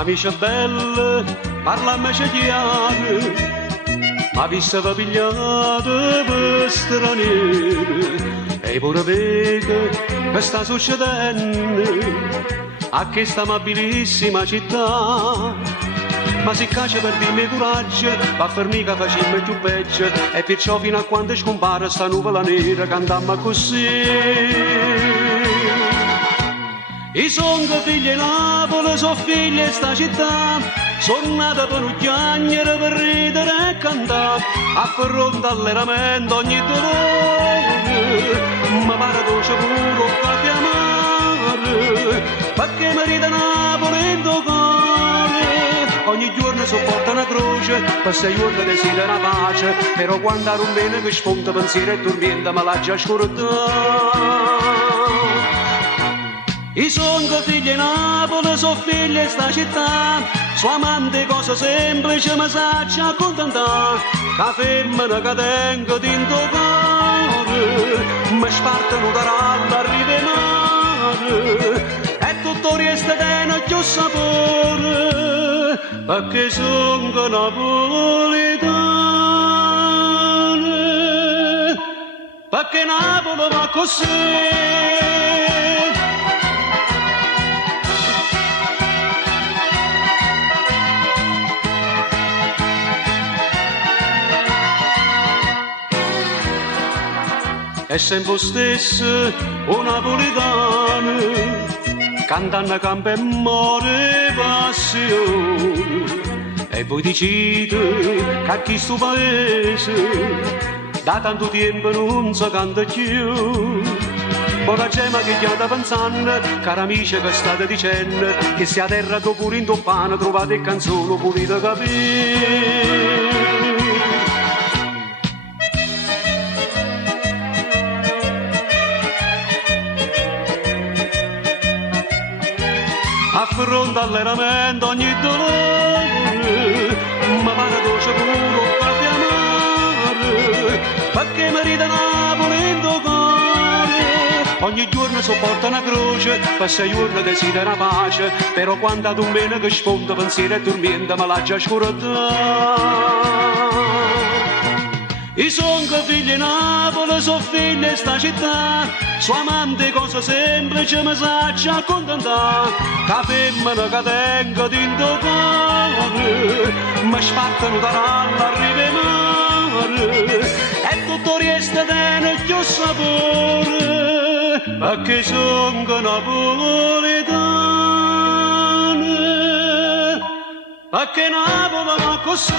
Amici belli, parlamici chiaro, ma vista va pigliata per stranieri, e pure vede che sta succedendo a questa amabilissima città. Ma si caccia per dirmi coraggio, va a formica facciamo più peggio, e perciò fino a quando scompare sta nuvola nera cantamma così. I son figli di Napoli, sono figli di sta città, sono nata per un chiagnere, per ridere e cantare, a fronte all'eramento ogni dolore, ma pare dolce pure da chiamare, perché mi ride Napoli in tuo cuore, ogni giorno sopporta una croce, per 6 giorni desidera pace, però quando non viene che sfonda pensiero e tormenta, ma la già scordata. I son figli di Napoli, sono figli di sta città, sua amante cosa semplice ma sa ci accontentare, che femmina che tengo dentro cuore, mi spartano da ralla a rivemare, e tutto resta bene più sapore, perché sono napoletano, perché Napoli va così. È sempre stesso un napoletano, cantando campo e more passione, e poi decide che a chi sto paese da tanto tempo non si canta più. Poi la gema che chiama pensando, cari amici che state dicendo, che se a terra dopo pure in toppana trovate canzoni pulite capire. A fronte all'eramento ogni dolore, ma pare dolce pure da chiamare, perché mi ride Napoli in tuo cuore, ogni giorno sopporta una croce, per 6 giorni desidera pace, però quando tu vieni che sfonda pensiero e tormenta, ma la già scordata. I son figli di Napoli, sono figli di sta città, sua amante cosa semplice ma sa ci accontentare, che femmina che tengo dentro cuore, mi spartano da ralla a rivemare, e tutto resta bene più sapore, perché sono napoletano, perché Napoli va così.